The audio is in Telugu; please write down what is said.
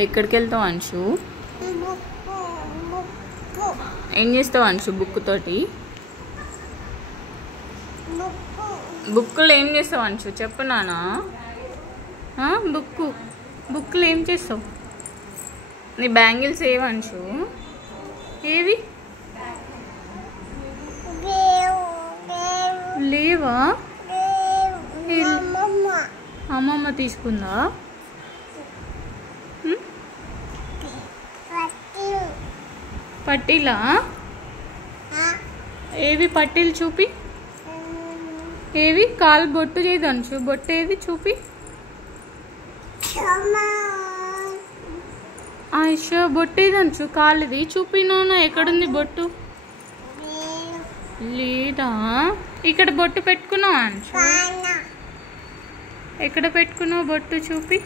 ఎక్కడికి వెళ్తావు అంశు? ఏం చేస్తావు అంశు బుక్ తోటి? బుక్లో ఏం చేస్తావు అంశు చెప్పు నానా. బుక్లో ఏం చేస్తావు? నీ బ్యాంగిల్స్ ఏవి అంశు? ఏవి లేవా? అమ్మమ్మ తీసుకుందా? పట్టీలా? ఏవి పట్టీలు చూపి. ఏవి కాలు బొట్టు చేయదు అంశు. బొట్టు ఏది చూపి. ఆయిషా బొట్టు ఏది అంశు? కాలుది చూపి నాన్న. ఎక్కడుంది బొట్టు? లేదా? ఇక్కడ బొట్టు పెట్టుకున్నావు అంశు. ఎక్కడ పెట్టుకున్నావు బొట్టు చూపి.